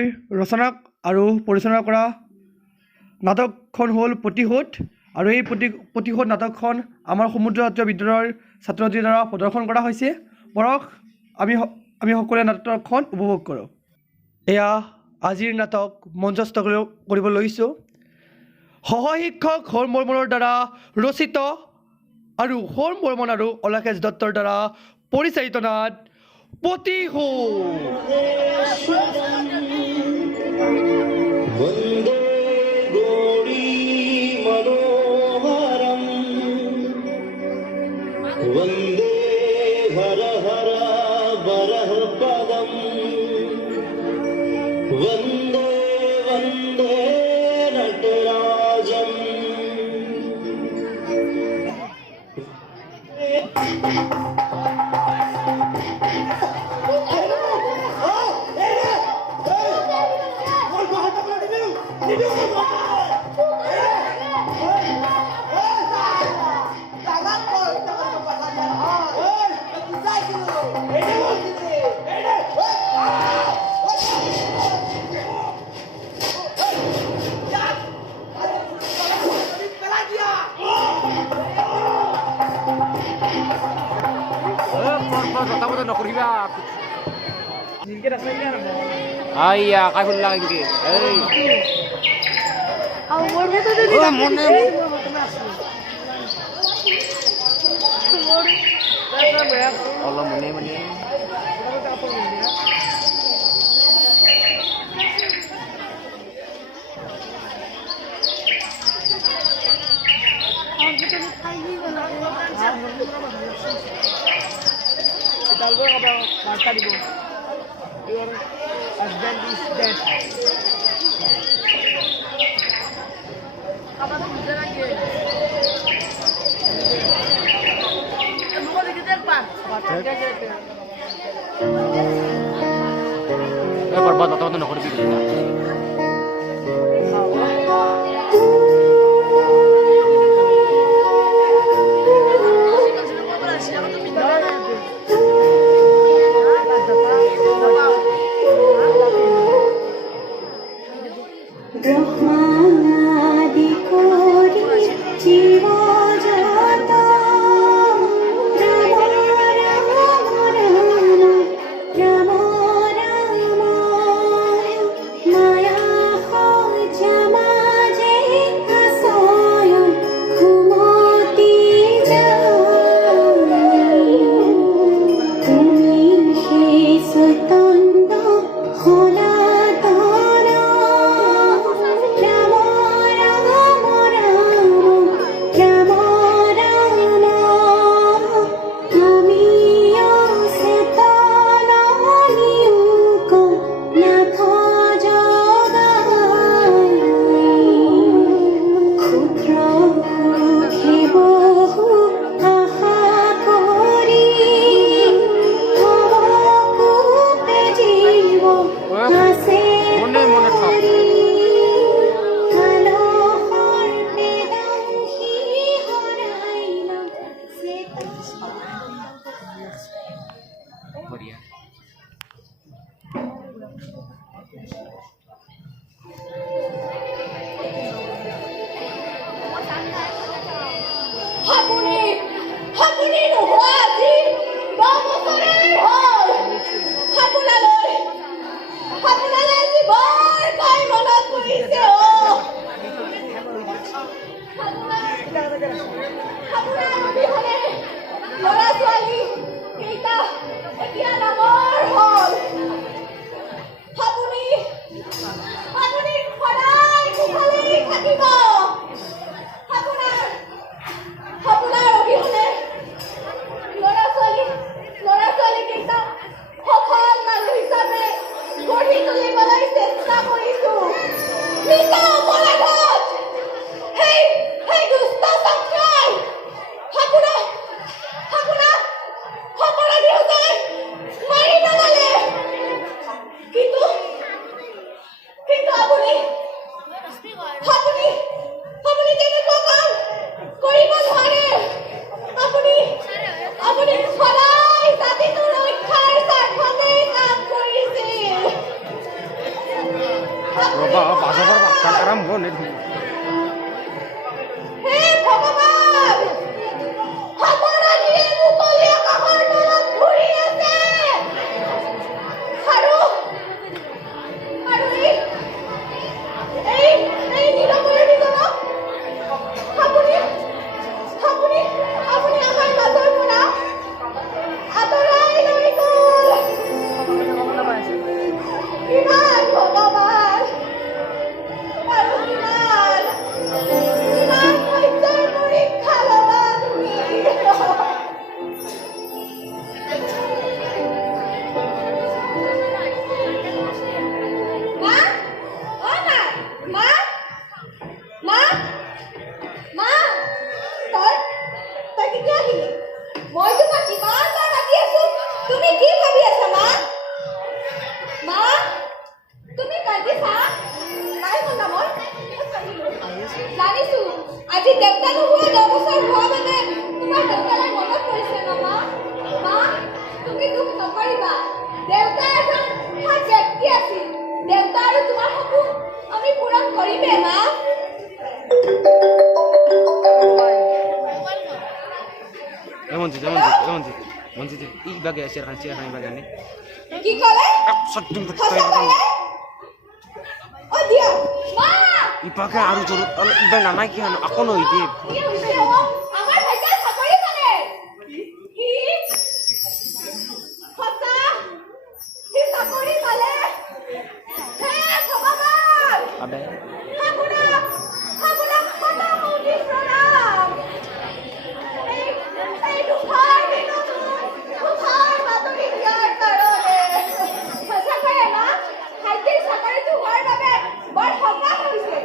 মই ৰচনা আৰু পৰিচালনা কৰা নাটকখন হ'ল প্ৰতিশোধ আৰু এই প্ৰতিশোধ নাটকখন আমাৰ সমুদ্ৰ জাতীয় বিদ্যালয়ৰ ছাত্ৰ ছাত্ৰীৰ দ্বাৰা প্ৰদৰ্শন কৰা হৈছে। বৰক আমি সকলোৱে নাটকখন উপভোগ কৰোঁ। এয়া আজিৰ নাটক মঞ্চস্থ কৰিব লৈছোঁ। সহশিক্ষক হৰ বৰ্মনৰ দ্বাৰা ৰচিত আৰু হৰ বৰ্মন আৰু অলাকেশ দত্তৰ দ্বাৰা পৰিচালিত নাট প্ৰতিশোধ। वन्दे हर हर बरह पदम वन्दे वन्दे नटराजम्। Ayah, kau lagi. Allah mene. Your husband is dead. Berbuat atau nak korbi kita. আৰম্ভ নেকি হে ভগৱান সাতৰাজীয়ে মুকলি আকাশৰ তলত ঘূৰি আছে আৰু এই নীলমণিৰ ভিতৰত আপুনি আমাৰ মাজৰ পৰা আঁতৰাই লৈ গ'ল কিমান ভগৱান আৰু কিমান ধৈৰ্য্যৰ পৰীক্ষা ল'বা তুমি মা অ মা মা মা তই কেতিয়া আহিলি মই তোমাক কিমান বাৰ মাতি আছো তুমি কি ভাবি আছা মা তুমি কান্দিছা নাই কন্দা মই জানিছো আজি দেউতা নোহোৱা 10 বছৰ হোৱা মানে তোমাৰ দেউতালৈ মনত পৰিছে ন মা তুমি দুখ নকৰিবা দেউতা এজন সৎ ব্যক্তি আছিল দেউতা আৰু তোমাৰ সপোন আমি পূৰণ কৰিমেই মা মঞ্জিত ইবাগে চেয়াৰখান ইবাগে আনি কি ক'লে সঁচা ক'লে অ দিয়া মা ইবাগে আৰু জোৰত অলপ ইবা নামাই কি আকৌ নহয় দে কি হৈছে অ আমাৰ ভাইটিয়ে চাকৰি পালে কি সঁচা সি চাকৰি পালে হে ভগৱান আবে আপোনাক সদা মৌলি প্ৰণাম এই দুখৰ বাতৰি দিয়াৰ কাৰণে সঁচাকৈয়ে মা ভাইটিৰ চাকৰিটো হোৱাৰ বাবে বৰ সকাহ হৈছে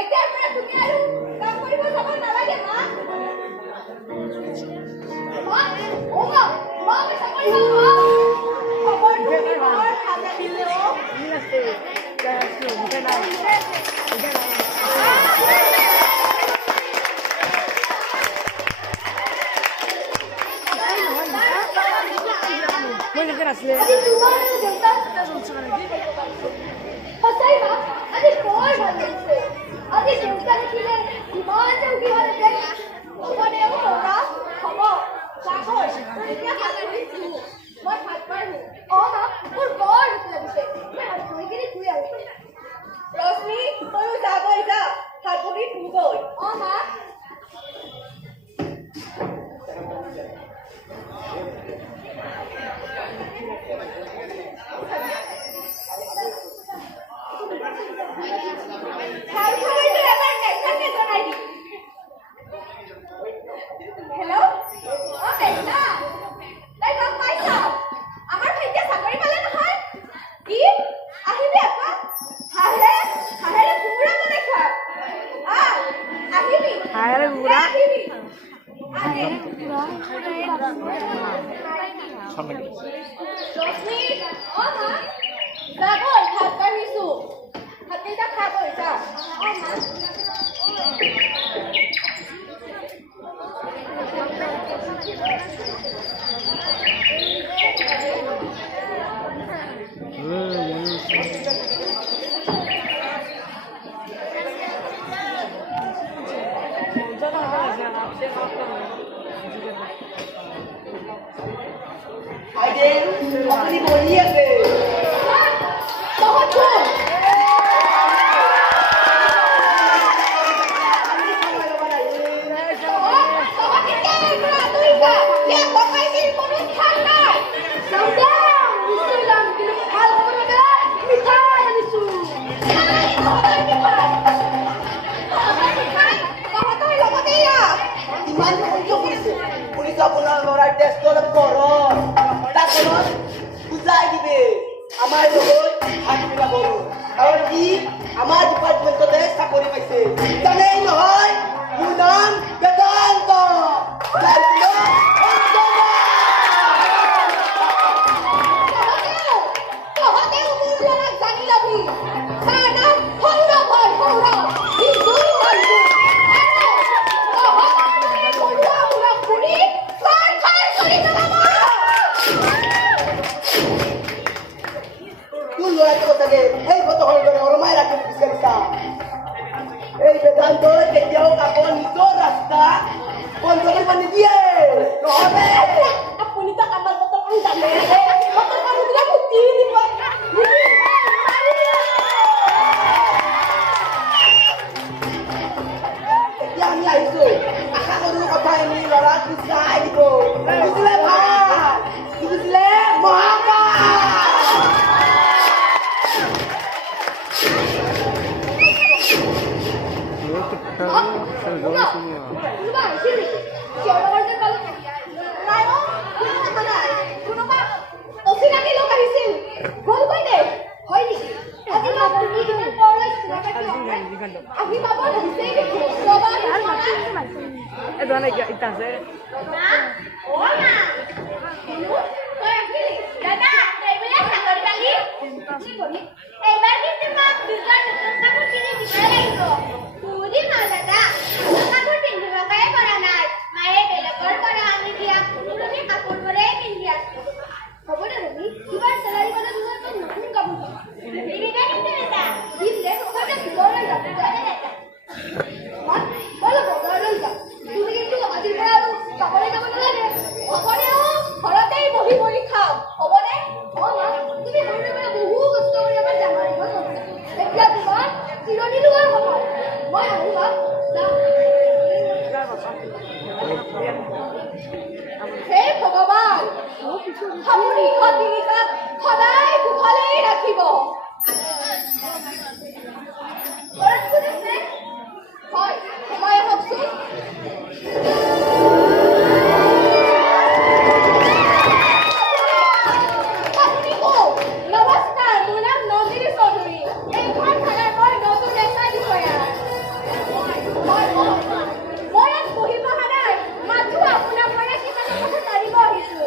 এতিয়াৰ পৰা তুমি আৰু কাম কৰিব যাব নালাগে মা আমি চাকৰি পালো খবৰটো বৰ ভাল লাগিলে আজি তোমাৰ দেউতা সঁচাই মা আজি বৰ ভাল লাগিছে আজি দেউতা দেখিলে ইমান চৌকি হ'লহেঁতেন হ'বনে ল'ৰা হ'ব চাকৰি এতিয়া হাত ধৰিছো মই ভাত পাৰো অ মা মোৰ বৰ ভোক লাগিছে মই হাত ধৰি কিনে ধুই আহো ৰশ্মি তয়ো যাবই যা হাত ভৰি ধুগৈ অ মা ভাল খবৰটো এবাৰ মেঘাকে জনাই দি হেল্ল' অ মেঘা তাই গম পাইছা আমাৰ ভাইটিয়ে চাকৰি পালে নহয় কি আহিবি আকৌ হাঁহেৰে কুকুৰা বনাই খোৱা আহিবি হাঁহেৰে কুকুৰা আহিবি ৰশ্মি অ মা যাবই ভাত বাঢ়িছো ভাতকেইটা খাবই যা অ মা আপুনি বহি আছে বহুত খুব ইমান সহ্য কৰিছে পুলিচ আপোনাৰ ল'ৰাৰ টেষ্ট অলপ কৰক তাক অলপ বুজাই দিবে মা ও মা শুনো তই আহিলি দাদা এইবিলাক চাকৰি পালি কি কৰি এইবাৰ কিন্তু মাক দুজন নতুন কাপোৰ কিনি দিব লাগিব বুজি না দাদা কাপোৰ পিন্ধিবকে কৰা নাই মায়ে বেলেগৰ পৰা আনি দিয়া পুৰণি কাপোৰবোৰেই পিন্ধি আছো হ'ব দে ৰবি কিবা চেলাৰী পালে দুজন তই নতুন কাপোৰ পাবা নিবিদে কিন্তু দাদা দিলে ক'ৰবাত ভিতৰলৈ যাব দাদা বলো বজাৰলৈ যাম তুমি কিন্তু আজিৰ পৰা আৰু চাকৰি যাব নালাগে হ'বনে ঘৰতেই বহি বহি খাওঁ হ'বনে মা তুমি সৰুৰে পৰা বহু কষ্ট কৰি আমাৰ ডাঙৰ দীঘল কৰিছা এতিয়া তোমাৰ চিৰদিন তোমাৰ হ'ব মই আহো মা হে ভগৱান আপুনি তিনিটাক সদায় কুশলেই ৰাখিব হয় সময় আহকচোন আপুনি কওক নমস্কাৰ মোৰ নাম নন্দিনী চৌধুৰী এইখন থানাৰ মই নতুন এছআই বিষয়া মই ইয়াত বহিব নাই মাথো আপোনাৰ পৰা কিছুমান কথা জানিব আহিছো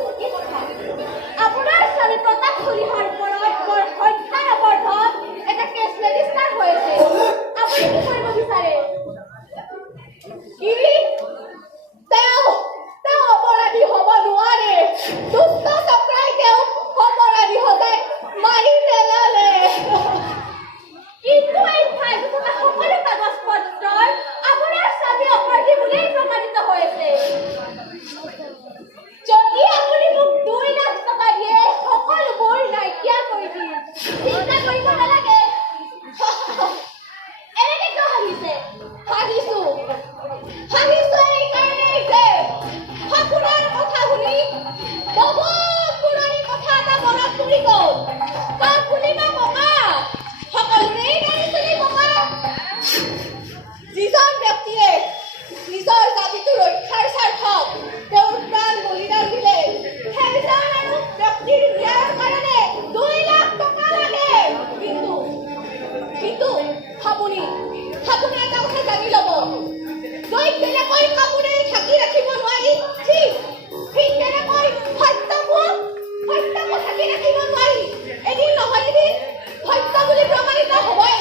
আপোনাৰ স্বামী প্ৰতাপ চলিহাৰ ওপৰত বৰ হত্যাৰ অপৰাধত এটা কেছ ৰেজিষ্টাৰ হৈছে আপুনি কি কৰিব বিচাৰে কি তেওঁ অপৰাধী হ'ব নোৱাৰে দুষ্ট চক্ৰাই তেওঁক অপৰাধী সজাই মাৰি পেলালে কিন্তু এই ফাইলটো থকা সকলো কাগজ পত্ৰৰ আপোনাৰ স্বামী অপৰাধী বুলিয়েই প্ৰমাণিত হৈছে যদি আপুনি মোক 2 লাখ টকা দিয়ে সকলোবোৰ নাইকিয়া কৰি দিম চিন্তা কৰিব নালাগে এনেকে কিয় হাঁহিছে হাঁহিছো এইকাৰণেই যে আপোনাৰ কথা শুনি বহুত পুৰণি কথা এটা মনত পৰি গ'ল তাক শুনিবা ককা সকলোৰেই নাৰী চলি ককা যিজন ব্যক্তিয়ে নিজৰ জাতিটো ৰক্ষাৰ স্বাৰ্থত তেওঁৰ প্ৰাণ বলিদান দিলে সেইজন আৰু ব্যক্তিৰ ন্যায়ৰ কাৰণে 2 লাখ টকা লাগে কিন্তু আপুনি এটা কথা জানি ল'ব তই কেনেকৈ কাপোৰে ঢাকি ৰাখিব নোৱাৰি ঠিক তেনেকৈ সত্যকো ঢাকি ৰাখিব নোৱাৰি এদিন নহয় এদিন সত্য বুলি প্ৰমাণিত হ'বই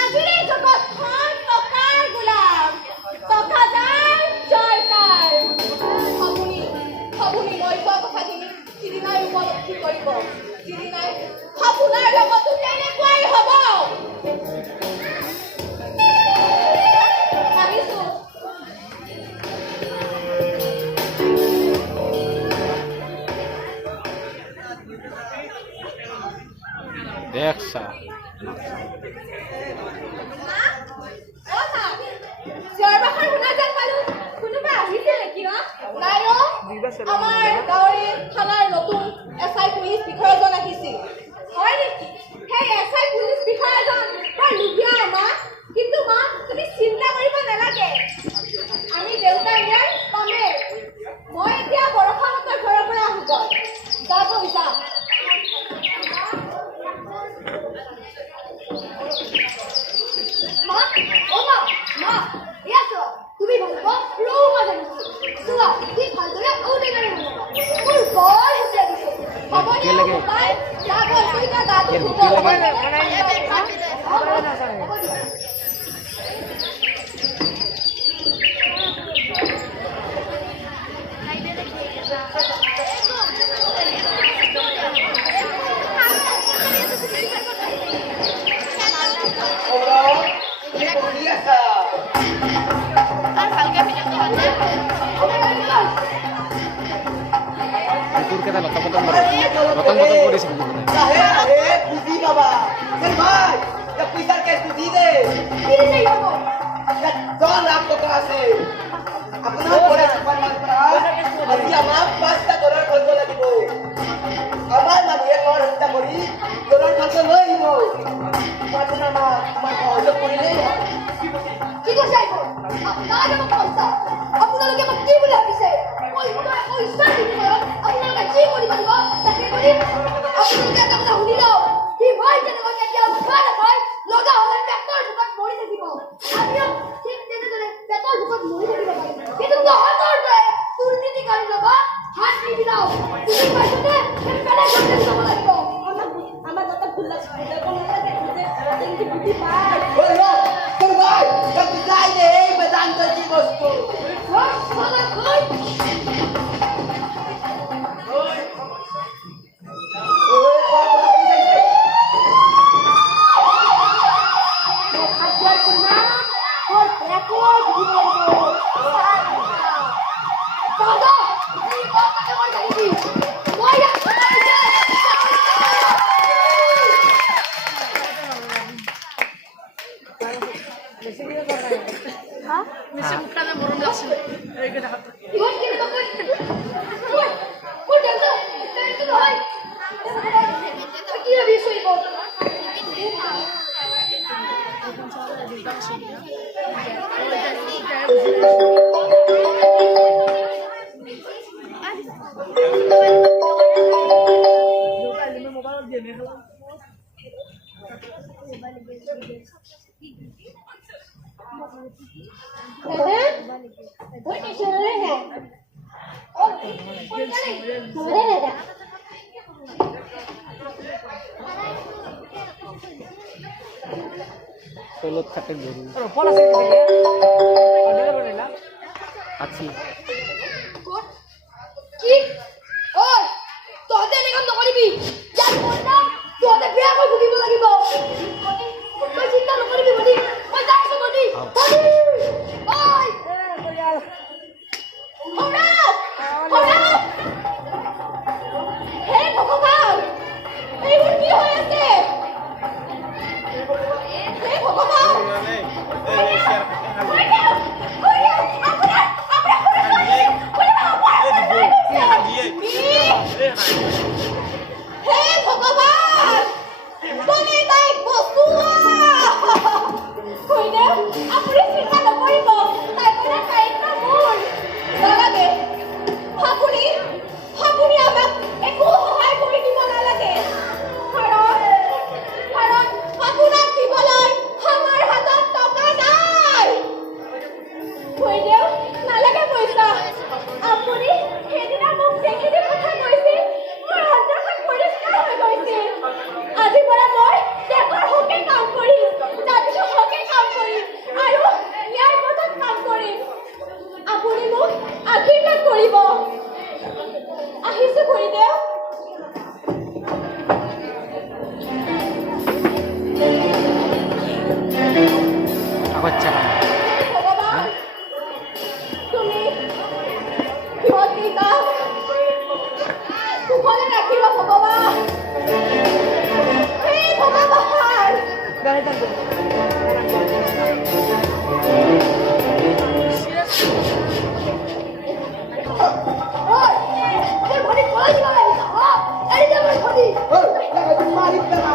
আজিৰ এই জগতখন টকাৰ গোলাম টকা যাৰ জয় তাৰ আপুনি মই কোৱা কথাখিনি সিদিনাই উপলব্ধি কৰিব সিদিনাই আপোনাৰ লগতো তেনেকুৱাই হ'ব আহিছো দেখছা শুনা যেন পালো কোনোবা আহিছিল নেকি নাই আমাৰ গাঁৱৰে থানাৰ নতুন এছআই পুলিচ বিষয়াজন আহিছিল হয় নেকি সেই এছআই পুলিচ বিষয়াজন বৰ লুভীয়া মা কিন্তু মা তুমি চিন্তা কৰিব নালাগে আমি দেউতাৰ ন্যায় পামেই মই এতিয়া বৰষাহঁতৰ ঘৰৰ পৰা আহোঁ যাম মা এয়া চোৱা তুমি ভাবিব ৰৌ মাজে চোৱা তুমি ভালদৰে ঔটেঙাৰে বনাবা মোৰ বৰ হেঁচা দিছে হ'ব দিয়া পাই যাব দুইটা গাটো ধুব হ'ব দিয়া কুকুৰকেইটা লতা পতং কৰিছে বুজি পাবা ভাই পইচাৰ কেছটো দি দে 10 লাখ টকা আছে আপোনাৰ পৰা আজি আমাক 5টা ডলাৰ কৰিব লাগিব আমাৰ মানুহে কৰ হত্যা কৰি ডলাৰ খৰচ লৈ আহিব আমাৰ সহযোগ কৰিলেই কি কৈছে আপোনালোকে মোক কি বুলি ভাবিছে পইচাৰ বিনিময়ত আপোনালোকে যি কৰিব লাগিব তাকে কৰিম আপোনালোকে এটা কথা শুনি লওক মই যেনেকৈ কেতিয়াও খোৱা নাপায় লগা হ'লে পেটৰ ভোকত মৰি থাকিব আমিও ঠিক তেনেদৰে পেটৰ ভোকত মৰি থাকিব পাৰিম যাওঁ তুমি পাইছনে বেলেগ ঘৰলৈ যাব লাগিব আমাৰ যাতে ভুল যাব নালাগে কিন্তু বুদ্ধি পায় ঐ ৰ তোৰ ভাই তই বুজাই দে এই বেদান্ত কি বস্তু সালা কই খাদ্যৰ কোনা তোৰ ব্ৰেকত দিব দাদা এই কথাকে মই জানিবি মই ইয়াত ইমান কি নকয় কোন দেউতা এইটো নহয় কি বিষয় বল তলত থাকে গৰু আছি কি ঐ তহঁতে এনেকুৱা নকৰিবি ইয়াত পইচা তহঁতে বেয়া কৰি ভুগিব লাগিব তই চিন্তা নকৰিবি ভনী মই যাই আছো ভনী ঐ হে ভগৱান এইবোৰ কি হৈ আছে হে ভগৱান হে ভগৱান তুমি তাইক বচোৱা কইনা আপুনি চিন্তা নকৰিব তাই পৰা দায়িত্ব মোৰ নালাগে আপুনি আমাক একো সহায় কৰি দিব নালাগে কাৰণ আপোনাক দিবলৈ আমাৰ হাতত টকা নাই কইনা নালাগে পইচা আপুনি সেইদিনা মোক যিখিনি কথা কৈছিল মোৰ অন্তৰখন পৰিষ্কাৰ হৈ গৈছিল আজিৰ পৰা মই দেশৰ হকে কাম কৰিম জাতিটোৰ হকে কাম কৰিম আৰু ন্যায় পথত কাম কৰিম আপুনি মোক আশীৰ্বাদ কৰিব আহিছো কৰিদেউ আগত যাবা ভগৱান তুমি সিহঁতকেইটাক কুশলে ৰাখিবা ভগৱান হে ভগৱান ঐ মোৰ ভনী কলৈ দিব লাগিছা এৰি দে মোৰ ভনী ঐ লাগাই মাৰি পেলা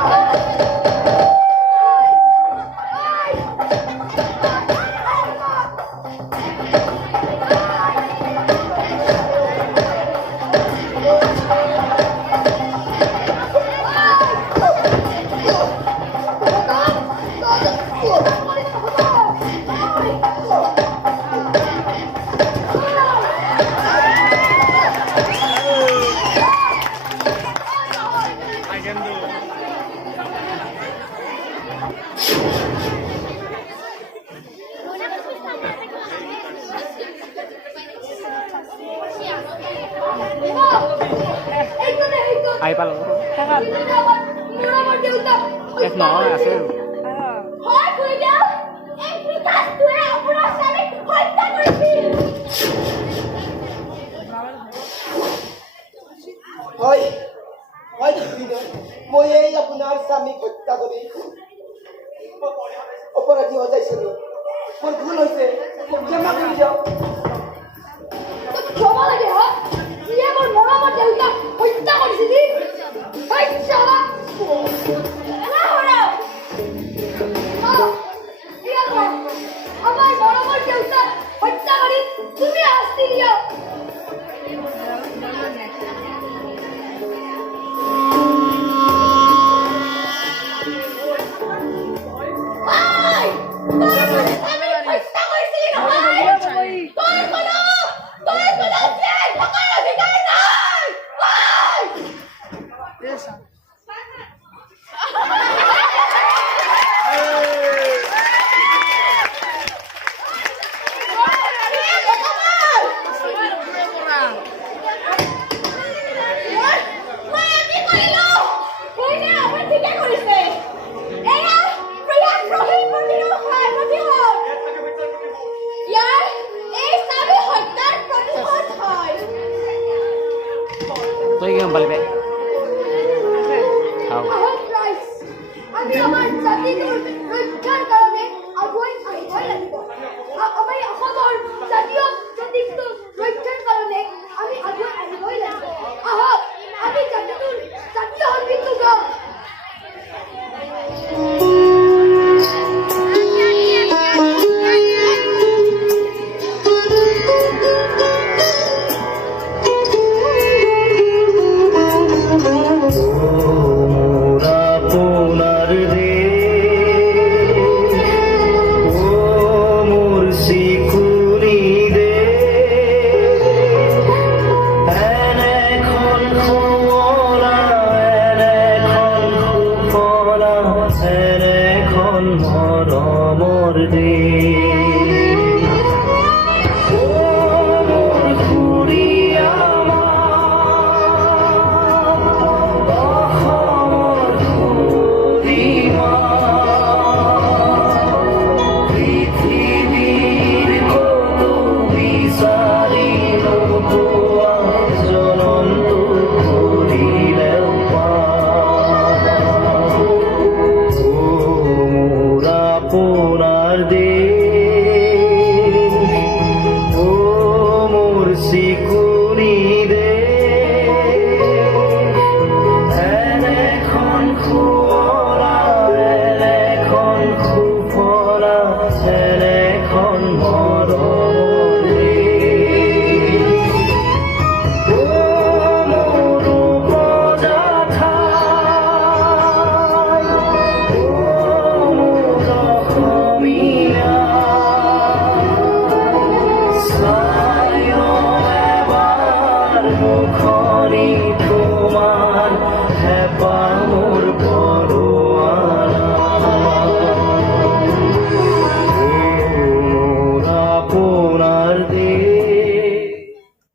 আহি পালো শেষ নহয় আছে আৰু হয় কইদেউ এই বিকাশটোৱে আপোনাৰ ছোৱালীক হত্যা কৰিছিল হয় হয় খুৰীদেউ মই এই আপোনাৰ স্বামীক হত্যা কৰি অপৰাধী সজাইছিলোঁ মোৰ ভুল হৈছে মোক ক্ষমা কৰি দিয়ক তোক ক্ষমা লাগে হা ইয়ে মোৰ মৰমৰ দেউতাক হত্যা কৰিছিলি হেই চালা এলা হৰা আমাৰ মৰমৰ দেউতাক হত্যা কৰি তুমি শাস্তি দিয়া হত্যা কৰিছিলি নহয় তই কোনো তই কি গম পালি বে? খাওঁ আহক ৰাইজ, আমি আমাৰ জাতিটোৰ